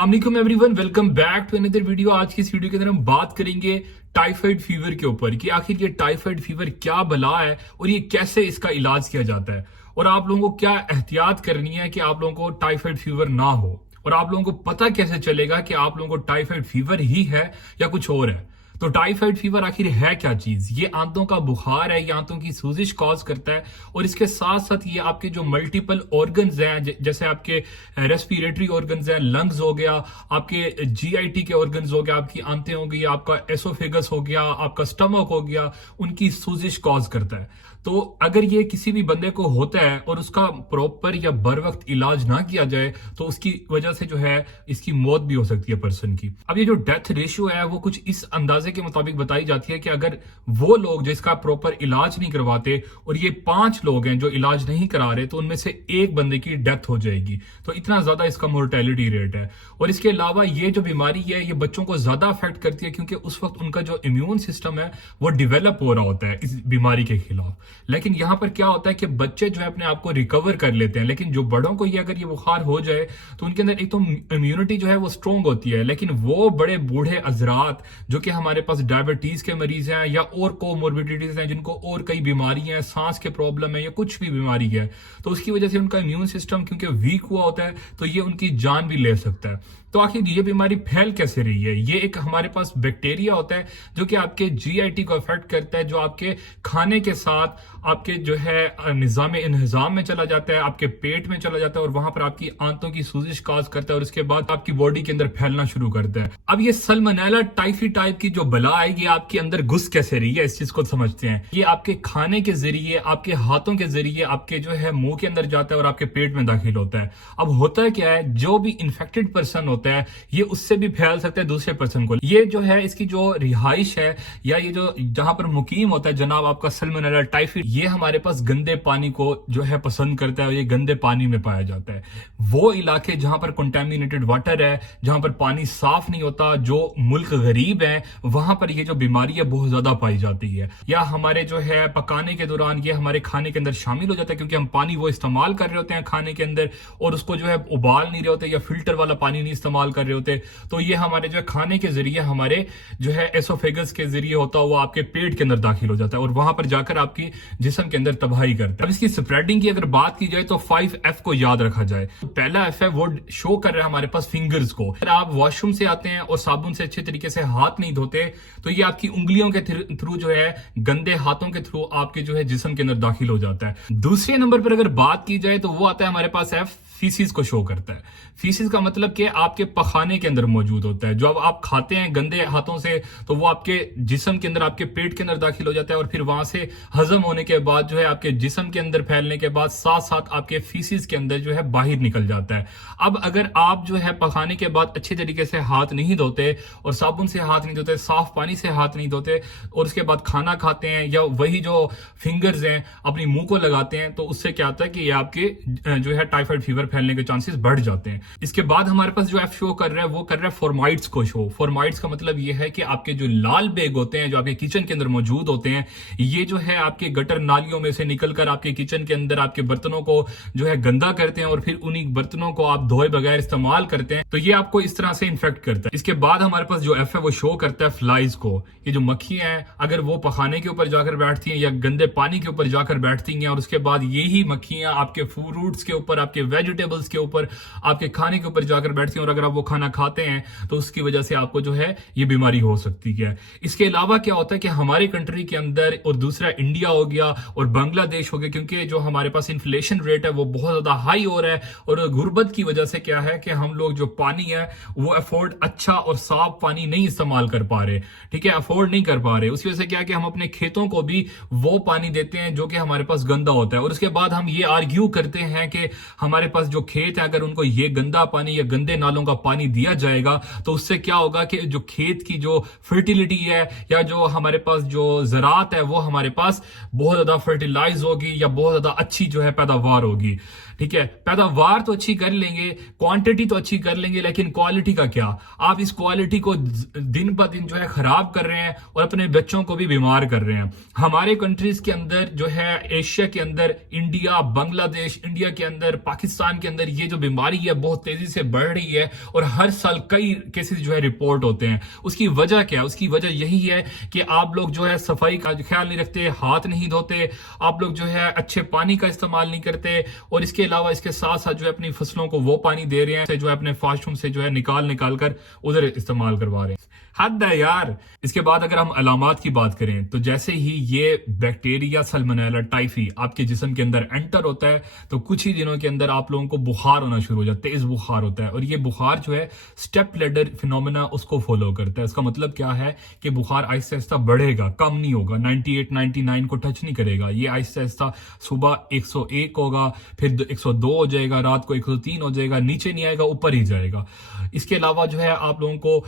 अस्सलाम वालेकुम everyone, welcome back to another video. आज की इस वीडियो के अंदर हम बात करेंगे टाइफाइड फीवर के ऊपर कि आखिर ये टाइफाइड फीवर क्या बला है और ये कैसे इसका इलाज किया जाता है और आप लोगों को क्या एहतियात करनी है कि आप लोगों को टाइफाइड फीवर ना हो और आप लोगों को पता कैसे चलेगा कि आप लोगों को टाइफाइड फीवर ही है या कुछ और है। तो टाइफाइड फीवर आखिर है क्या चीज? ये आंतों का बुखार है, ये आंतों की सूजिश कॉज करता है और इसके साथ साथ ये आपके जो मल्टीपल ऑर्गन्स हैं, जैसे आपके रेस्पिरेटरी ऑर्गन्स हैं, लंग्स हो गया, आपके जीआईटी के ऑर्गन्स हो गया, आपकी आंतें हो गई, आपका एसोफेगस हो गया, आपका स्टमक हो गया, उनकी सूजिश कॉज करता है। तो अगर ये किसी भी बंदे को होता है और उसका प्रॉपर या बर वक्त इलाज ना किया जाए तो उसकी वजह से जो है इसकी मौत भी हो सकती है पर्सन की। अब ये जो डेथ रेशियो है वो कुछ इस अंदाजे के मुताबिक बताई जाती है कि अगर वो लोग जो इसका प्रॉपर इलाज नहीं करवाते और ये 5 लोग हैं जो इलाज नहीं करा रहे तो उनमें से एक बंदे की डेथ हो जाएगी। तो इतना ज्यादा इसका मोर्टेलिटी रेट है। और इसके अलावा ये जो बीमारी है ये बच्चों को ज्यादा अफेक्ट करती है क्योंकि उस वक्त उनका जो इम्यून सिस्टम है वो डेवलप हो रहा होता है इस बीमारी के खिलाफ। लेकिन यहां पर क्या होता है कि बच्चे जो है अपने आप को रिकवर कर लेते हैं, लेकिन जो बड़ों को ये अगर ये बुखार हो जाए तो उनके अंदर एक तो इम्यूनिटी जो है वो स्ट्रोंग होती है, लेकिन वो बड़े बूढ़े हजरात जो कि हमारे पास डायबिटीज के मरीज हैं या और कोमोर्बिडिटीज हैं, जिनको और कई बीमारियां हैं, सांस के प्रॉब्लम है या कुछ भी बीमारी है, तो उसकी वजह से उनका इम्यून सिस्टम क्योंकि वीक हुआ होता है तो ये उनकी जान भी ले सकता है। तो आखिर ये बीमारी फैल कैसे रही है? ये एक हमारे पास बैक्टीरिया होता है जो कि आपके जीआईटी को अफेक्ट करता है, जो आपके खाने के साथ आपके जो है निजाम इंहिजाम में चला जाता है, आपके पेट में चला जाता है और वहां पर आपकी आंतों की सूजिश काज करता है और उसके बाद आपकी बॉडी के अंदर फैलना शुरू करता है। अब ये सल्मोनेला टाइफी टाइप की जो बला है ये आपके अंदर घुस कैसे रही है, इस चीज को समझते हैं। ये आपके खाने के जरिए, आपके हाथों के जरिए आपके जो है मुंह के अंदर जाता है और आपके पेट में दाखिल होता है। अब होता है क्या है, जो भी इन्फेक्टेड पर्सन होता है ये उससे भी फैल सकता है दूसरे पर्सन को। ये जो है इसकी जो रिहाइश है या ये जो जहां पर मुकीम होता है जनाब आपका सल्मोनेला टाइफी, ये हमारे पास गंदे पानी को जो है पसंद करता है और ये गंदे पानी में पाया जाता है। वो इलाके जहां पर कंटेमिनेटेड वाटर है, जहां पर पानी साफ नहीं होता, जो मुल्क गरीब है, वहां पर ये जो बीमारी है बहुत ज्यादा पाई जाती है। या हमारे जो है पकाने के दौरान ये हमारे खाने के अंदर शामिल हो जाता है क्योंकि हम पानी वो इस्तेमाल कर रहे होते हैं खाने के अंदर और उसको जो है उबाल नहीं रहे होते या फिल्टर वाला पानी नहीं इस्तेमाल कर रहे होते, तो ये हमारे जो है खाने के जरिए हमारे जो है एसोफेगस के जरिए होता हुआ आपके पेट के अंदर दाखिल हो जाता है और वहां पर जाकर आपकी जिस्म के अंदर तबाही करता है। अब इसकी स्प्रेडिंग की अगर बात की जाए तो 5F को याद रखा जाए। तो पहला F है वो शो कर रहा है हमारे पास फिंगर्स को। अगर आप वॉशरूम से आते हैं और साबुन से अच्छे तरीके से हाथ नहीं धोते तो ये आपकी उंगलियों के थ्रू जो है गंदे हाथों के थ्रू आपके जो है जिस्म के अंदर दाखिल हो जाता है। दूसरे नंबर पर अगर बात की जाए तो वो आता है हमारे पास F फीसिस को शो करता है। फीसिस का मतलब कि आपके पखाने के अंदर मौजूद होता है। जो अब आप खाते हैं गंदे हाथों से तो वो आपके जिस्म के अंदर, आपके पेट के अंदर दाखिल हो जाता है और फिर वहां से हजम होने के बाद जो है आपके जिस्म के अंदर फैलने के बाद साथ साथ आपके फीसिस के अंदर जो है बाहर निकल जाता है। अब अगर आप जो है पखाने के बाद अच्छे तरीके से हाथ नहीं धोते और साबुन से हाथ नहीं धोते, साफ पानी से हाथ नहीं धोते और उसके बाद खाना खाते हैं या वही जो फिंगर्स हैं अपनी मुंह को लगाते हैं तो उससे क्या होता है कि ये आपके जो है टाइफाइड फीवर फैलने के चांसेस बढ़ जाते हैं। इसके बाद हमारे पास जो एफ शो कर रहा है वो कर रहा है फॉर्माइट्स को शो। फॉर्माइट्स का मतलब ये है कि आपके जो लाल बेग होते हैं जो आपके किचन के अंदर मौजूद होते हैं, ये जो है आपके गटर नालियों में से निकलकर आपके किचन के अंदर आपके बर्तनों को जो है गंदा करते हैं और फिर उन्हीं बर्तनों को आप धोए बगैर इस्तेमाल करते हैं, तो ये आपको इस तरह से इन्फेक्ट करता है। इसके बाद हमारे पास जो एफ है वो शो करता है फ्लाइज को। ये जो मक्खियां हैं अगर वो पखाने के ऊपर जाकर बैठती हैं या गंदे पानी के ऊपर जाकर बैठती हैं और उसके बाद यही मक्खियां आपके फ्रूट्स के ऊपर, आपके वेजिटेबल्स के ऊपर, आपके खाने के ऊपर जाकर बैठती हैं और अगर आप वो खाना खाते हैं तो उसकी वजह से आपको जो है ये बीमारी हो सकती है। इसके अलावा क्या होता है कि हमारे कंट्री के अंदर और दूसरा इंडिया हो गया और बांग्लादेश हो गया, क्योंकि जो हमारे पास इन्फ्लेशन रेट है वो बहुत ज्यादा हाई हो रहा है और गुर्बत की वजह से क्या है कि हम लोग जो पानी है वो अफोर्ड अच्छा और साफ पानी नहीं इस्तेमाल कर पा रहे, ठीक है, अफोर्ड नहीं कर पा रहे। उस वजह से क्या है कि हम अपने खेतों को भी वो पानी देते हैं जो कि हमारे पास गंदा होता है और उसके बाद हम ये आर्ग्यू करते हैं कि हमारे पास जो खेत है अगर उनको ये गंदा पानी या गंदे नालों का पानी दिया जाएगा तो उससे क्या होगा कि जो खेत की जो फर्टिलिटी है या जो हमारे पास जो ज़राअत है वो हमारे पास बहुत ज्यादा फर्टिलाइज होगी या बहुत ज्यादा अच्छी जो है पैदावार होगी। ठीक है, पैदावार तो अच्छी कर लेंगे, क्वांटिटी तो अच्छी कर लेंगे, लेकिन क्वालिटी का क्या? आप इस क्वालिटी को दिन ब दिन जो है खराब कर रहे हैं और अपने बच्चों को भी बीमार कर रहे हैं। हमारे कंट्रीज के अंदर जो है एशिया के अंदर, इंडिया, बांग्लादेश, इंडिया के अंदर, पाकिस्तान के अंदर ये जो बीमारी है बहुत तेजी से बढ़ रही है और हर साल कई केसेस जो है रिपोर्ट होते हैं। उसकी वजह क्या है? उसकी वजह यही है कि आप लोग जो है सफाई का ख्याल नहीं रखते, हाथ नहीं धोते, आप लोग जो है अच्छे पानी का इस्तेमाल नहीं करते, और इसके अलावा इसके साथ साथ जो है अपनी फसलों को वो पानी दे रहे हैं जो है अपने फार्म से जो है निकाल कर उधर इस्तेमाल करवा रहे हैं। हद है यार। इसके बाद अगर हम अलामात की बात करें तो जैसे ही ये बैक्टीरिया सल्मोनेला टाइफी आपके जिस्म के अंदर एंटर होता है तो कुछ ही दिनों के अंदर आप लोगों को बुखार होना शुरू हो जाता है, तेज बुखार होता है। और ये बुखार जो है स्टेप लेडर फिनोमेना उसको फॉलो करता है। इसका मतलब क्या है कि बुखार आहिस्ता आहिस्ता बढ़ेगा, कम नहीं होगा, 98 99 को टच नहीं करेगा। ये आहिस्ता आहिस्ता सुबह 101 होगा, फिर 102 हो जाएगा, रात को 103 हो जाएगा, नीचे नहीं आएगा, ऊपर ही जाएगा। इसके अलावा जो है आप लोगों को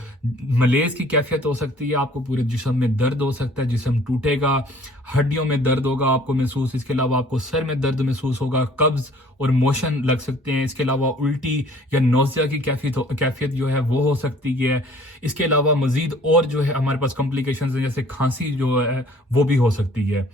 मलेज की कैफियत हो सकती है, आपको पूरे जिस्म में दर्द हो सकता है, जिस्म टूटेगा, हड्डियों में दर्द होगा आपको महसूस। इसके अलावा आपको सर में दर्द महसूस होगा, कब्ज और मोशन लग सकते हैं। इसके अलावा उल्टी या नोजिया की कैफियत जो है वो हो सकती है। इसके अलावा मजीद और जो है हमारे पास कॉम्प्लिकेशंस हैं, जैसे खांसी जो है वो भी हो सकती है।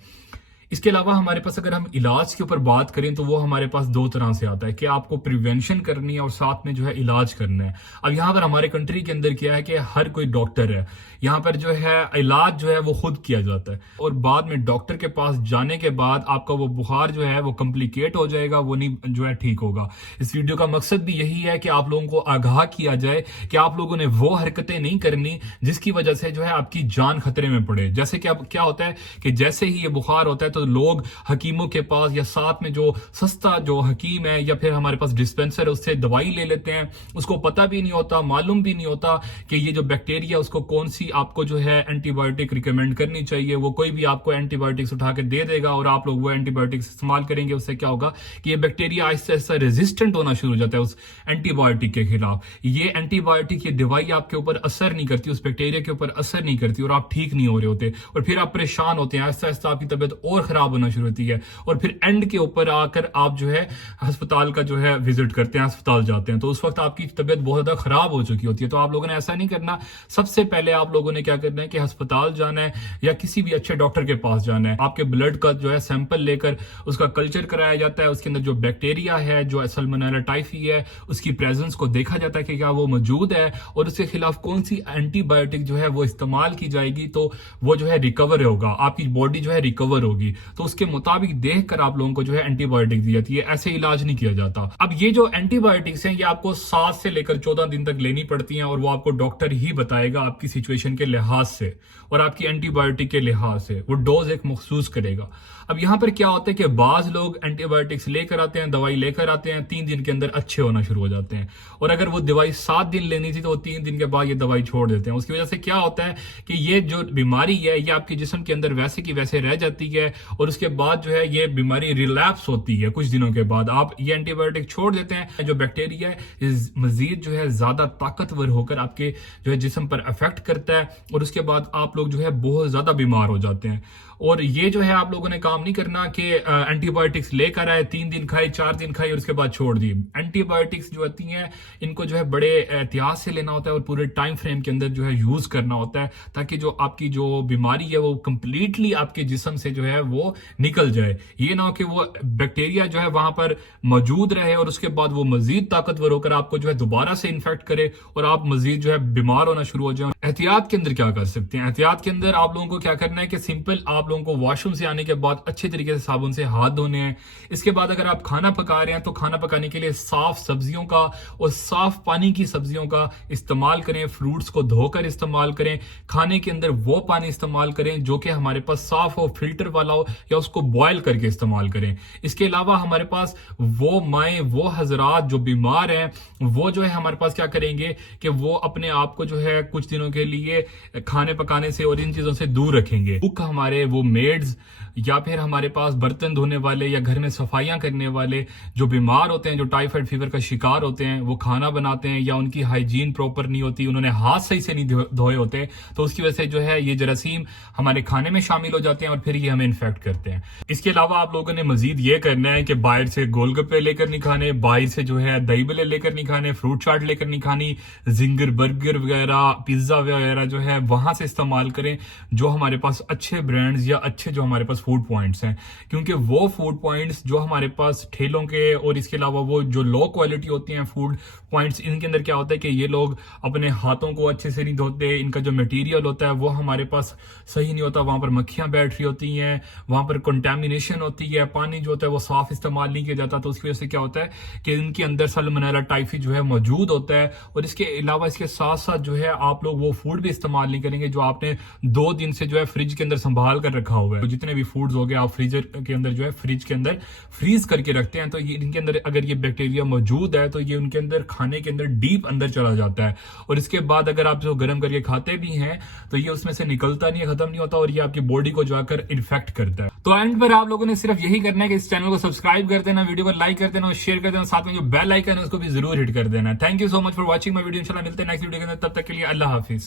इसके अलावा हमारे पास अगर हम इलाज के ऊपर बात करें तो वो हमारे पास दो तरह से आता है कि आपको प्रिवेंशन करनी है और साथ में जो है इलाज करना है। अब यहाँ पर हमारे कंट्री के अंदर क्या है कि हर कोई डॉक्टर है, यहाँ पर जो है इलाज जो है वो खुद किया जाता है और बाद में डॉक्टर के पास जाने के बाद आपका वो बुखार जो है वो कॉम्प्लिकेट हो जाएगा, वो नहीं जो है ठीक होगा। इस वीडियो का मकसद भी यही है कि आप लोगों को आगाह किया जाए कि आप लोगों ने वो हरकतें नहीं करनी जिसकी वजह से जो है आपकी जान खतरे में पड़े। जैसे कि अब क्या होता है कि जैसे ही ये बुखार होता है तो लोग हकीमों के पास या साथ में जो सस्ता जो हकीम है या फिर हमारे पास डिस्पेंसर है उससे दवाई ले लेते हैं। उसको पता भी नहीं होता, मालूम भी नहीं होता कि ये जो बैक्टीरिया उसको कौन सी आपको जो है एंटीबायोटिक रिकमेंड करनी चाहिए। वो कोई भी आपको एंटीबायोटिक्स उठा के दे देगा और आप लोग वो एंटीबायोटिक्स इस्तेमाल करेंगे। उससे क्या होगा कि ये बैक्टीरिया आहिस्ता आहिस्ता रेजिस्टेंट होना शुरू हो जाता है उस एंटीबायोटिक के खिलाफ। ये एंटीबायोटिक ये दवाई आपके ऊपर असर नहीं करती, उस बैक्टीरिया के ऊपर असर नहीं करती और आप ठीक नहीं हो रहे होते और फिर आप परेशान होते हैं। आहिस्ता आहिस्ता आपकी तबीयत और खराब होना शुरू होती है और फिर एंड के ऊपर आकर आप जो है अस्पताल का जो है विजिट करते हैं, अस्पताल जाते हैं, तो उस वक्त आपकी तबीयत बहुत ज्यादा खराब हो चुकी होती है। तो आप लोगों ने ऐसा नहीं करना। सबसे पहले आप लोगों ने क्या करना है कि अस्पताल जाना है या किसी भी अच्छे डॉक्टर के पास जाना है। आपके ब्लड का जो है सैंपल लेकर उसका कल्चर कराया जाता है, उसके अंदर जो बैक्टीरिया है जो सल्मोनेला टाइफी है उसकी प्रेजेंस को देखा जाता है कि क्या वो मौजूद है और उसके खिलाफ कौन सी एंटीबायोटिक जो है वो इस्तेमाल की जाएगी तो वो जो है रिकवर होगा, आपकी बॉडी जो है रिकवर होगी। तो उसके मुताबिक देखकर आप लोगों को जो है एंटीबायोटिक दी जाती है, ऐसे इलाज नहीं किया जाता। अब ये जो एंटीबायोटिक्स हैं ये आपको 7 से लेकर 14 दिन तक लेनी पड़ती हैं और वो आपको डॉक्टर ही बताएगा आपकी सिचुएशन के लिहाज से और आपकी एंटीबायोटिक के लिहाज से वो डोज एक मखसूस करेगा। अब यहां पर क्या होता है कि बाज लोग एंटीबायोटिक्स लेकर आते हैं, दवाई लेकर आते हैं, 3 दिन के अंदर अच्छे होना शुरू हो जाते हैं और अगर वो दवाई 7 दिन लेनी थी तो वो 3 दिन के बाद ये दवाई छोड़ देते हैं। उसकी वजह से क्या होता है कि ये जो बीमारी है ये आपके जिस्म के अंदर वैसे की वैसे रह जाती है और उसके बाद जो है ये बीमारी रिलैप्स होती है। कुछ दिनों के बाद आप ये एंटीबायोटिक छोड़ देते हैं, जो बैक्टीरिया है मजीद जो है ज्यादा ताकतवर होकर आपके जो है जिस्म पर अफेक्ट करता है और उसके बाद आप लोग जो है बहुत ज्यादा बीमार हो जाते हैं। और ये जो है आप लोगों ने काम नहीं करना कि एंटीबायोटिक्स लेकर आए, 3 दिन खाए, 4 दिन खाए और उसके बाद छोड़ दी। एंटीबायोटिक्स जो होती हैं इनको जो है बड़े एहतियात से लेना होता है और पूरे टाइम फ्रेम के अंदर जो है यूज करना होता है ताकि जो आपकी जो बीमारी है वो कंप्लीटली आपके जिस्म से जो है वो निकल जाए। ये ना हो कि वो बैक्टीरिया जो है वहां पर मौजूद रहे और उसके बाद वो मजीद ताकतवर होकर आपको जो है दोबारा से इन्फेक्ट करे और आप मजीद जो है बीमार होना शुरू हो जाए। एहतियात के अंदर क्या कर सकते हैं? एहतियात के अंदर आप लोगों को क्या करना है कि सिंपल आप लोगों को वॉशरूम से आने के बाद अच्छे तरीके से साबुन से हाथ धोने हैं। इसके बाद अगर आप खाना पका रहे हैं तो खाना पकाने के लिए साफ सब्जियों का और साफ पानी की सब्जियों का इस्तेमाल करें, फ्रूट्स को धोकर इस्तेमाल करें, खाने के अंदर वो पानी इस्तेमाल करें जो कि हमारे पास साफ हो, फिल्टर वाला हो या उसको बॉयल करके इस्तेमाल करें। इसके अलावा हमारे पास वो माएँ वो हजरात जो बीमार हैं वो जो है हमारे पास क्या करेंगे कि वो अपने आप को जो है कुछ दिनों के लिए खाने पकाने से और इन चीजों से दूर रखेंगे। कुक हमारे वो मेड्स या फिर हमारे पास बर्तन धोने वाले या घर में सफाइयां करने वाले जो बीमार होते हैं, जो टाइफाइड फीवर का शिकार होते हैं, वो खाना बनाते हैं या उनकी हाइजीन प्रॉपर नहीं होती, उन्होंने हाथ सही से नहीं धोए होते, तो उसकी वजह से जो है ये जरासीम हमारे खाने में शामिल हो जाते हैं और फिर ये हमें इन्फेक्ट इफेक्ट करते हैं। इसके अलावा आप लोगों ने मजीद ये करना है कि बाहर से गोलगप्पे लेकर नहीं खाने, बाहर से जो है दही भल्ले लेकर नहीं खाने, फ्रूट चाट लेकर नहीं खानी, जिंगर बर्गर वगैरह पिज्जा वगैरह जो है वहां से इस्तेमाल करें जो हमारे पास अच्छे ब्रांड्स या अच्छे जो हमारे पास फूड पॉइंट्स हैं। क्योंकि वो फूड पॉइंट्स जो हमारे पास ठेलों के और इसके अलावा वो जो लो क्वालिटी होती हैं फूड पॉइंट्स, इनके अंदर क्या होता है कि ये लोग अपने हाथों को अच्छे से नहीं धोते, इनका जो मटेरियल होता है वो हमारे पास सही नहीं होता, वहां पर मक्खियां बैठ रही होती हैं, वहां पर कंटेमिनेशन होती है, पानी जो होता है वो साफ इस्तेमाल नहीं किया जाता, तो उसकी वजह से क्या होता है कि इनके अंदर सल्मोनेला टाइफी जो है मौजूद होता है। और इसके अलावा इसके साथ साथ जो है आप लोग वो फूड भी इस्तेमाल नहीं करेंगे जो आपने 2 दिन से जो है फ्रिज के अंदर संभाल कर रखा हुआ है। तो जितने भी फूड्स हो गए आप फ्रीजर के अंदर जो है फ्रिज के अंदर फ्रीज करके रखते हैं, तो ये इनके अंदर अगर ये बैक्टीरिया मौजूद है तो ये उनके अंदर खाने के अंदर डीप अंदर चला जाता है, और इसके बाद अगर आप जो गर्म करके खाते भी हैं तो ये उसमें से निकलता नहीं है, खत्म नहीं होता, और ये आपकी बॉडी को जाकर इन्फेक्ट करता है। तो एंड पर आप लोगों ने सिर्फ यही करना है कि इस चैनल को सब्सक्राइब कर देना, वीडियो को लाइक कर देना और शेयर कर देना, साथ में जो बेल आइकन है उसको भी जरूर हिट कर देना। Thank you so much for watching my video. इंशाल्लाह मिलते हैं नेक्स्ट वीडियो के अंदर, तब तक के लिए अल्लाह हाफिज।